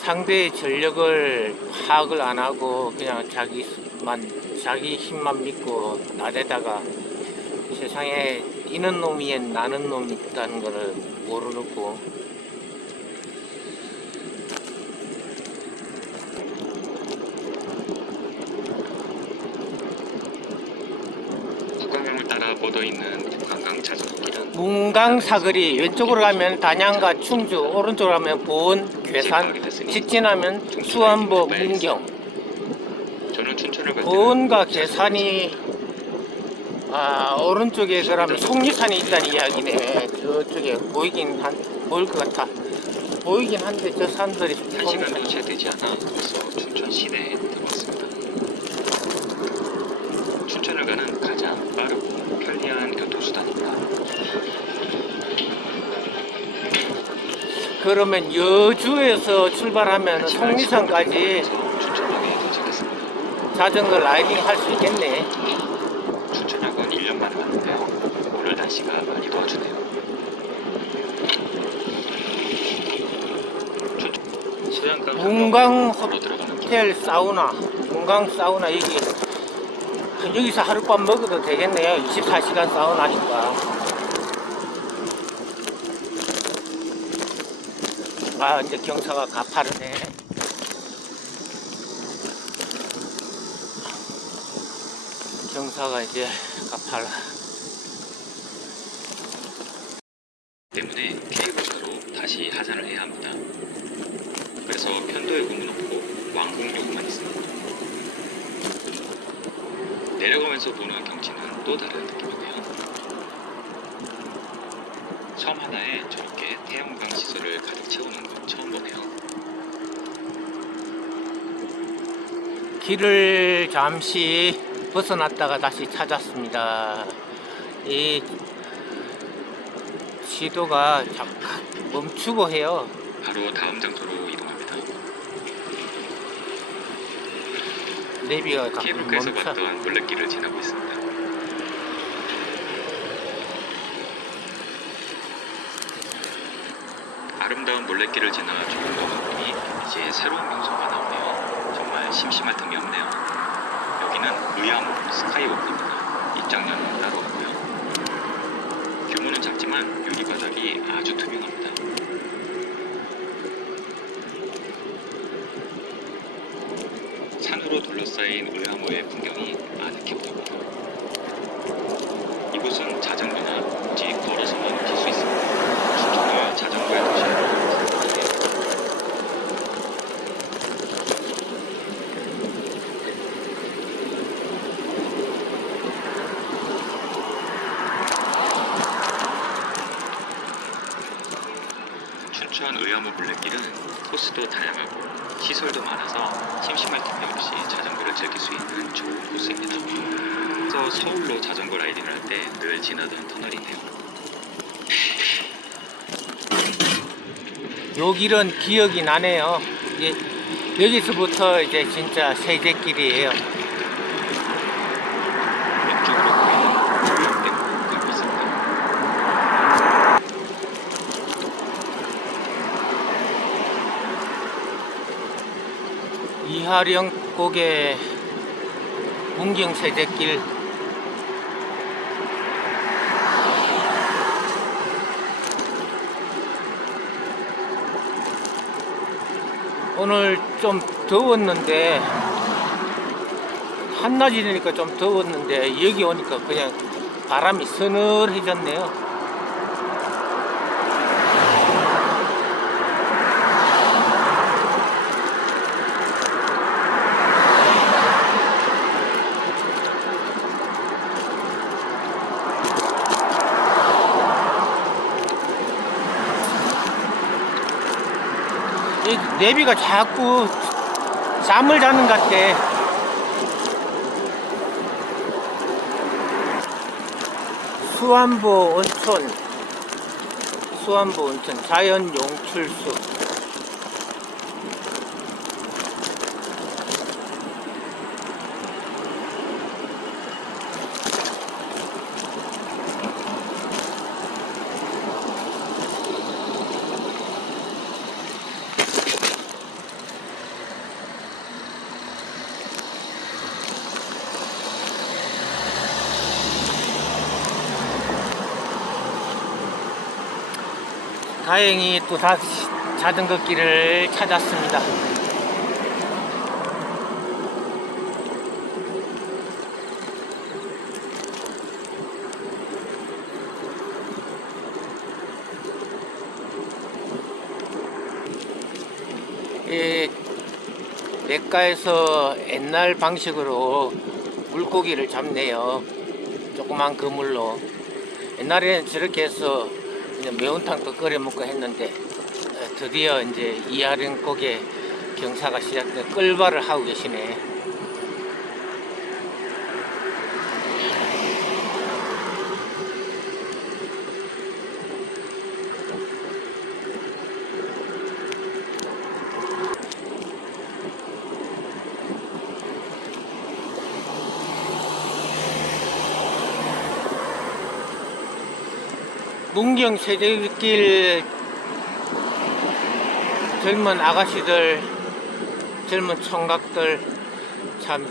상대의 전력을 파악을 안 하고 그냥 자기 힘만 믿고 나대다가 세상에 이는 놈이에 나는 놈이 있다는 것을 모르고 북한강을 따라 뻗어있는 북한강 자전거길은 문강 사거리 왼쪽으로 가면 단양과 충주, 오른쪽으로 가면 보은, 괴산, 직진하면 수안보, 문경. 저는 춘천을 갈 때는 보은과 괴산이 오른쪽에 그러면 속리산이 있다는 이야기네. 저쪽에 보일 것 같아. 보이긴 한데 저 산들이 1시간도 채 되지 않아 벌써 춘천 시내에 들어왔습니다. 춘천을 가는 가장 빠르고 편리한 교통수단입니다. 그러면 여주에서 출발하면 속리산까지 춘천역에 도착했습니다. 자전거 라이딩 할 수 있겠네. 춘천역은 1년 만에 왔는데요. 오늘 날씨가 많이 도와주네요. 문강 호텔 사우나, 문강 사우나 여기서 하룻밤 먹어도 되겠네요. 24시간 사우나니까. 이제 경사가 가파르네. 경사가 이제 가파라. 때문에 케이블카로 다시 하산을 해야 합니다. 그래서 편도 요금은 없고 왕복 요금만 있습니다. 내려가면서 보는 경치는 또 다른 느낌이고요. 섬 하나에 저렇게 태양광 시설을 가득 채우는 건 처음 보네요. 길을 잠시 벗어났다가 다시 찾았습니다. 이 지도가 잠깐 멈추고 해요. 바로 다음 장소로 이동합니다. 내비가 케이블카에서 멈춰. 봤던 물레길을 지나고 있습니다. 아름다운 물레길을 지나 조금 더 가보니 이제 새로운 명소가 나오네요. 정말 심심할 틈이 없네요. 여기는 의암호 스카이워크입니다. 입장료는 따로 없고요. 규모는 작지만 유리 바닥이 아주 투명합니다. 산으로 둘러싸인 의암호의 풍경이 아늑해 보입니다. 이곳은 자전거나 굳이 걸어서만 길 수 있습니다. 춘천을 자전거의 도시로 춘천 의암호 물레길은 코스도 다양하고 시설도 많아서 심심할 틈이 없이 자전거를 즐길 수 있는 좋은 코스입니다. 그래서 서울로 자전거 라이딩을 할 때 늘 지나던 터널이네요. 요 길은 기억이 나네요. 여기서부터 이제 진짜 세제길이에요. 왼쪽으로 보이는 부평댐으로 가고 있습니다. 이하령 고개 문경 세제길. 오늘 좀 더웠는데 한낮이 되니까 좀 더웠는데 여기 오니까 그냥 바람이 서늘해졌네요. 이 내비가 자꾸 잠을 자는 것 같아. 수안보 온천 자연 용출수. 다행히 또 다시 자전거 길을 찾았습니다. 이 냇가에서 옛날 방식으로 물고기를 잡네요. 조그만 그물로. 옛날에는 저렇게 해서 이제 매운탕도 끓여 먹고 했는데 드디어 이제 이하령곡에 경사가 시작돼 끌발을 하고 계시네. 문경 세제길 젊은 아가씨들, 젊은 총각들 참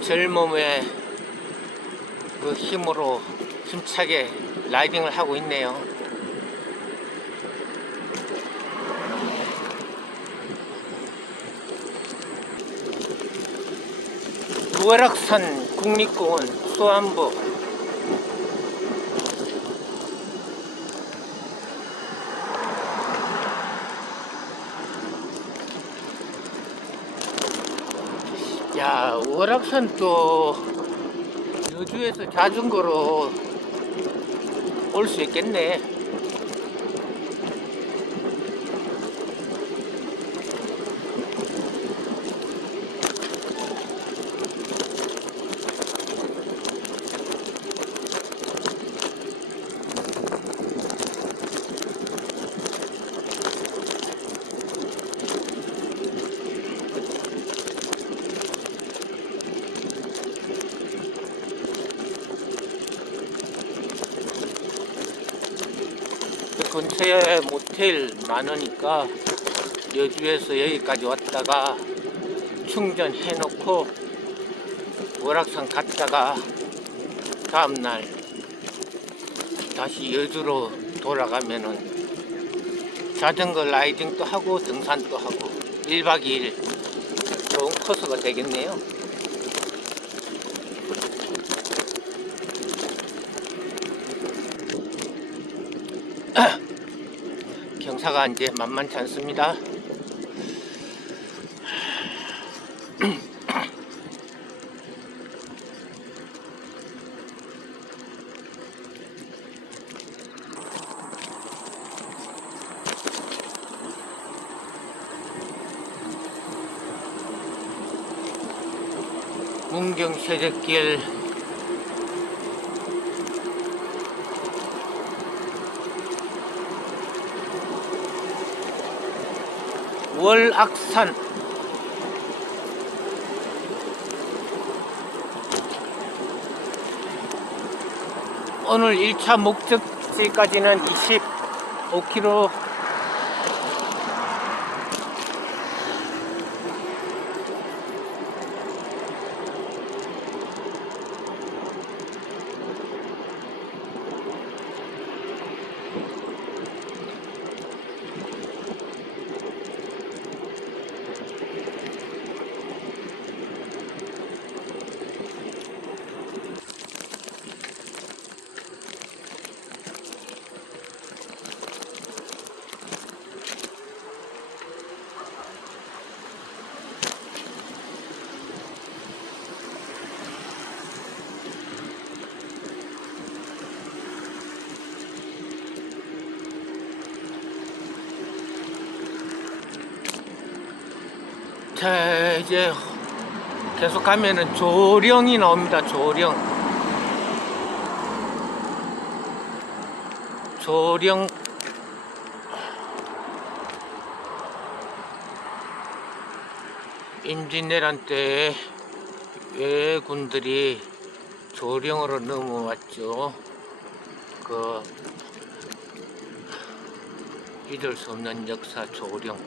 젊음의 그 힘으로 힘차게 라이딩을 하고 있네요. 월악산 국립공원 수안보. 야, 월악산 또 여주에서 자전거로 올 수 있겠네. 근처에 모텔 많으니까 여주에서 여기까지 왔다가 충전해 놓고 월악산 갔다가 다음날 다시 여주로 돌아가면은 자전거 라이딩도 하고 등산도 하고 1박 2일 좋은 코스가 되겠네요. 경사가 이제 만만치 않습니다. 문경 세제길 월악산. 오늘 1차 목적지까지는 25km. 자, 이제 계속 가면은 조령이 나옵니다. 조령. 임진왜란 때 왜군들이 조령으로 넘어왔죠. 그 잊을 수 없는 역사. 조령.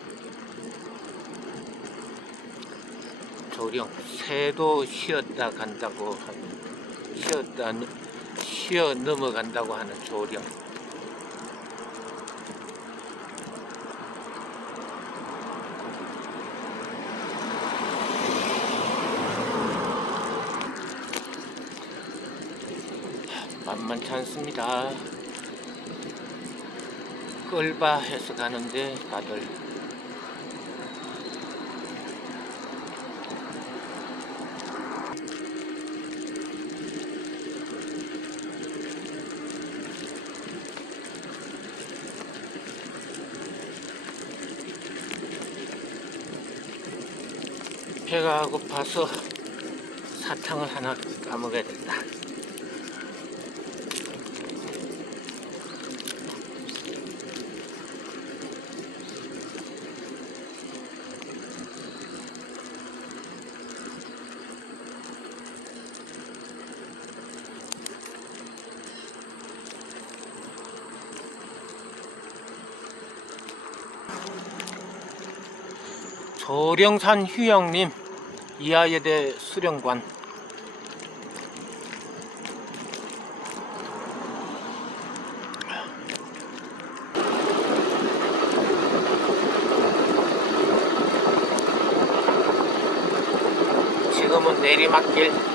새도 쉬었다 간다고 하는, 쉬어 넘어간다고 하는 조령. 만만치 않습니다. 끌바 해서 가는데 다들 배가 고파서 사탕을 하나 까먹어야 된다. 조령산 휴양림 이하여대 수령관. 지금은 내리막길.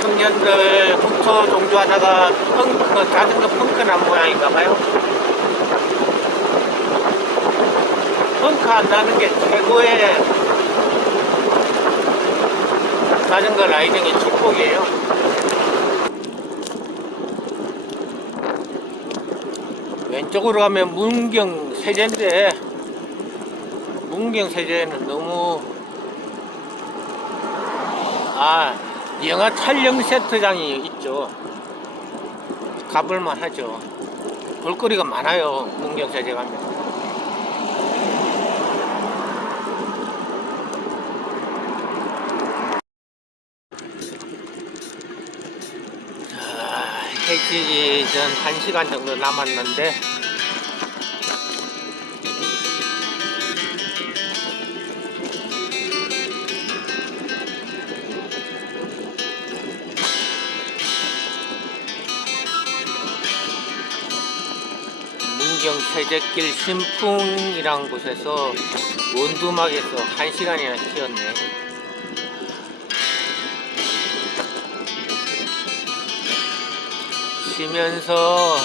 청년들 국토 종주하다가 자전거 펑크 난 모양인가봐요. 펑크 안 나는 게 최고의 자전거 라이딩의 축복이에요. 왼쪽으로 가면 문경세제인데, 문경세제는 너무 영화 촬영 세트장이 있죠. 가볼만 하죠. 볼거리가 많아요, 문경세제 가면. 자, 해지기 전 1시간 정도 남았는데 문경세제길 신풍이란 곳에서 원두막에서 1시간이나 쉬었네. 쉬면서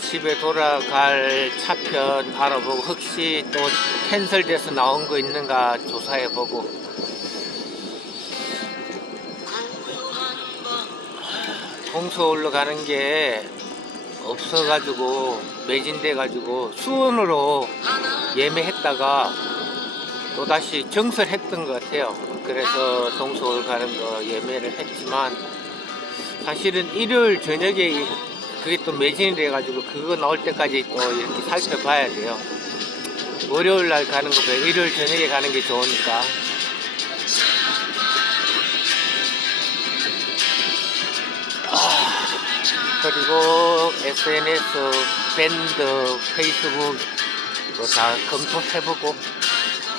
집에 돌아갈 차편 알아보고, 혹시 또 캔슬돼서 나온 거 있는가 조사해보고, 동서울로 가는 게 없어가지고 매진돼가지고 수원으로 예매했다가 또다시 정설했던 것 같아요. 그래서 동서울 가는 거 예매를 했지만, 사실은 일요일 저녁에 그게 또 매진이 돼가지고 그거 나올 때까지 또 이렇게 살펴봐야 돼요. 월요일 날 가는 것보다 일요일 저녁에 가는 게 좋으니까. 그리고 SNS, 밴드, 페이스북 이거 다 검토해보고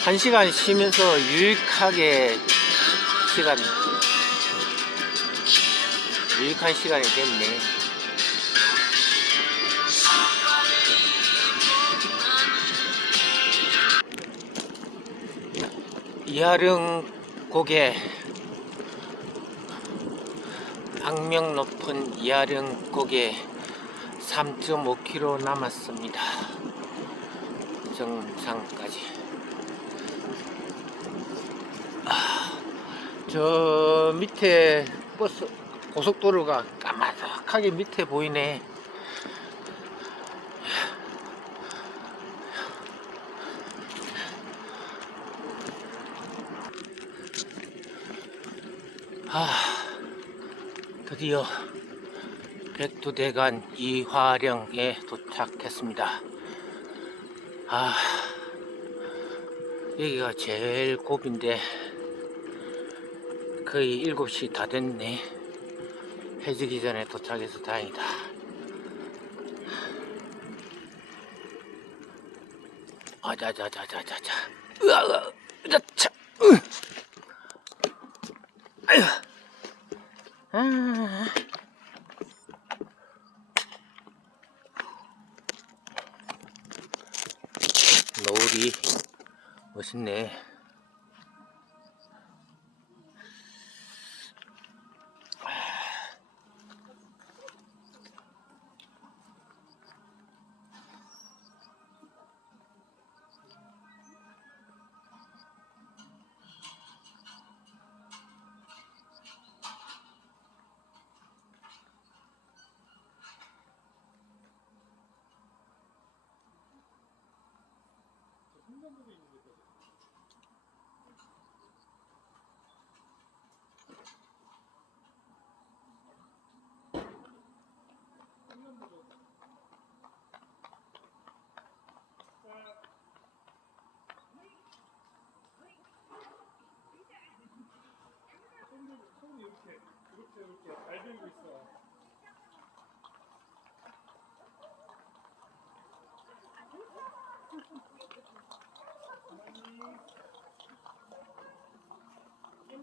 1시간 쉬면서 유익한 시간이 됐네. 이하령 고개, 악명 높은 이하령 고개 3.5km 남았습니다. 정상까지. 저 밑에 버스 고속도로가 까마득하게 밑에 보이네. 드디어 백두대간 이화령에 도착했습니다. 여기가 제일 고비인데 거의 7시 다 됐네. 해지기 전에 도착해서 다행이다. 자자자자자자. 으아, 자, 아유. 노을이 멋있네.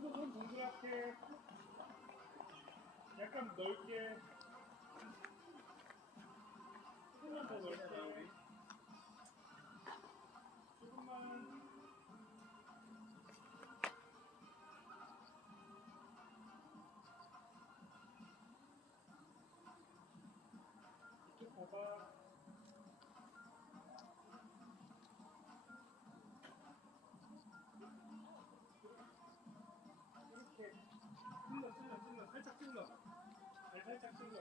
좀 동그랗게 약간 넓게 조금만 더 넓게 조금만 이렇게 봐봐. 살짝 찔러. 살짝 찔러.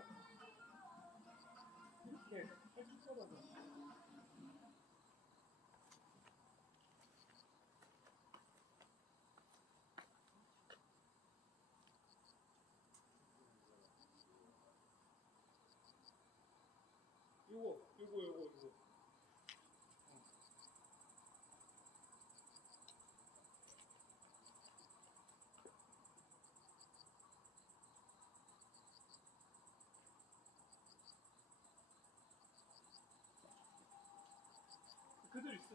이렇게 살짝 썰어줘. 요거. 그대로 있어.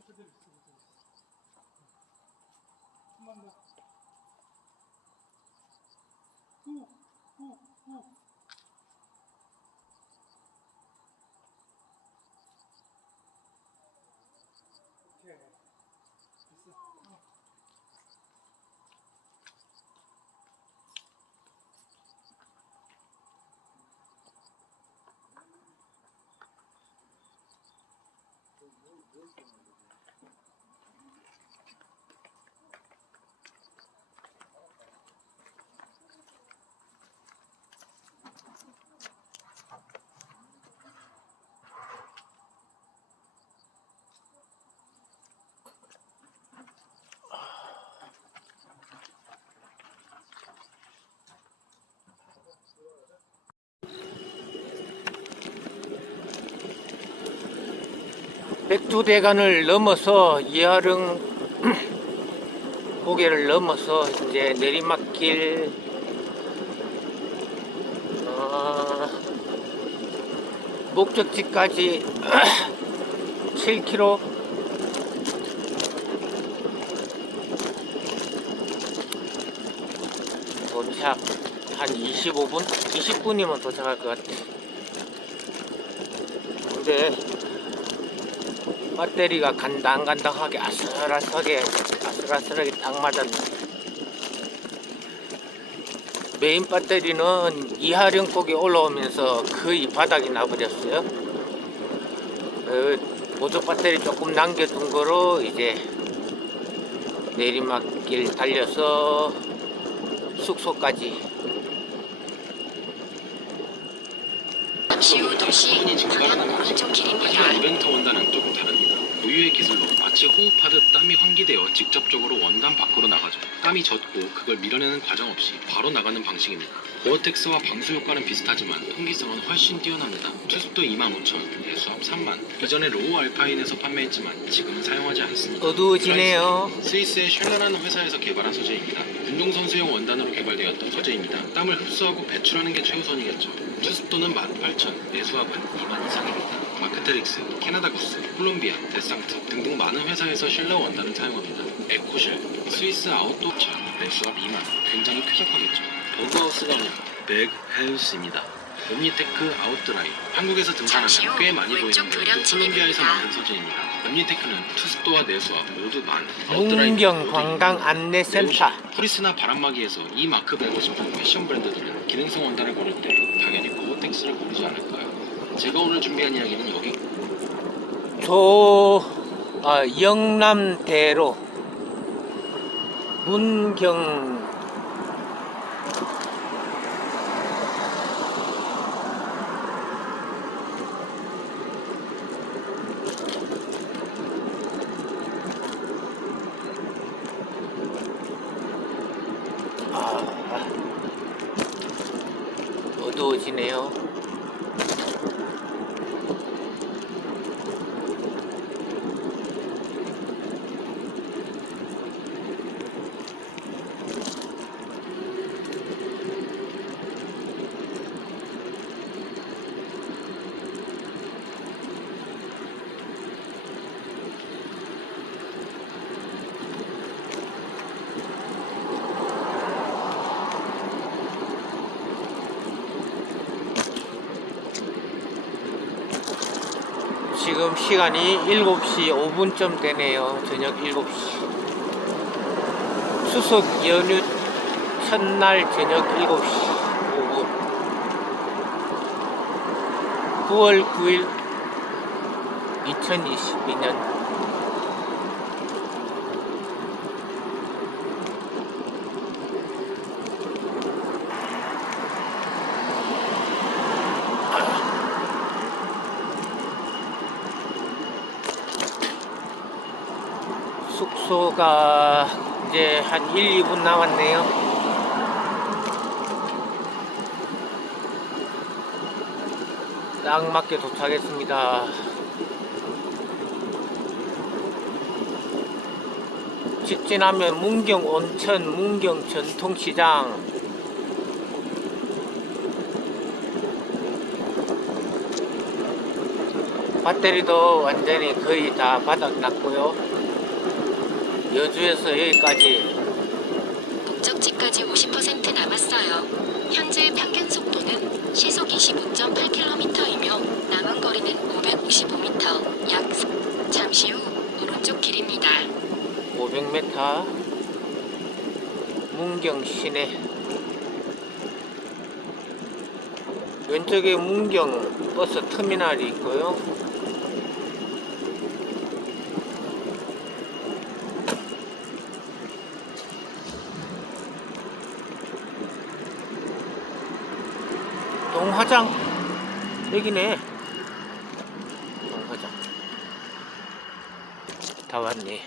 한번 더. 후. 오케이. 됐어. 백두대간을 넘어서 이하령 고개를 넘어서 이제 내리막길 목적지까지 7km 도착 한 25분? 20분이면 도착할 것 같아. 근데 배터리가 간당간당하게 아슬아슬하게 딱 맞았네. 메인 배터리는 이하령 꼭에 올라오면서 거의 바닥이 나버렸어요. 보조 배터리 조금 남겨둔 거로 이제 내리막길 달려서 숙소까지. 잠시 후 도시 방향 오른쪽 길입니다. 하지만 이벤트 원단은 조금 다릅니다. 고유의 기술로 마치 호흡하듯 땀이 환기되어 직접적으로 원단 밖으로 나가죠. 땀이 젖고 그걸 밀어내는 과정 없이 바로 나가는 방식입니다. 고어텍스와 방수 효과는 비슷하지만 통기성은 훨씬 뛰어납니다. 투습도 25,000, 내수압 3만. 이전에 로우 알파인에서 판매했지만 지금은 사용하지 않습니다. 어두워지네요. 스위스의 쉘러라는 회사에서 개발한 소재입니다. 운동선수용 원단으로 개발되었던 소재입니다. 땀을 흡수하고 배출하는 게 최우선이겠죠. 투습도는 18,000, 내수압은 2만 이상입니다. 마크테릭스, 캐나다 구스, 콜롬비아, 데상트 등등 많은 회사에서 쉘러 원단을 사용합니다. 에코쉘, 스위스 아웃도어 차, 내수압 2만. 굉장히 쾌적하겠죠. 버그하우스가 아니라 백하우스입니다. 옴니테크 아웃드라이. 한국에서 등산하면 꽤 많이 보이는데 콜롬비아에서 만든 소재입니다. 옴니테크는 투습도와 내수압 모두 만. 문경 관광 안내센터. 프리스나 바람막이에서 이 마크 배고 싶은 패션 브랜드들은 기능성 원단을 고를 때 당연히 고어텍스를 고르지 않을까요? 제가 오늘 준비한 이야기는 여기. 영남대로 문경 어두워지네요. 지금 시간이 7시 5분쯤 되네요. 저녁 7시. 추석 연휴 첫날 저녁 7시 5분. 9월 9일 2022년 숙소가 이제 한 1, 2분 남았네요. 딱 맞게 도착했습니다. 직진하면 문경 온천, 문경 전통시장. 배터리도 완전히 거의 다 바닥났고요. 여주에서 여기까지 목적지까지 50% 남았어요. 현재 평균 속도는 시속 25.8km이며 남은 거리는 555m, 약 잠시 후 오른쪽 길입니다. 500m 문경 시내. 왼쪽에 문경 버스 터미널이 있고요. 동화장 여기네. 동화장 다 왔네.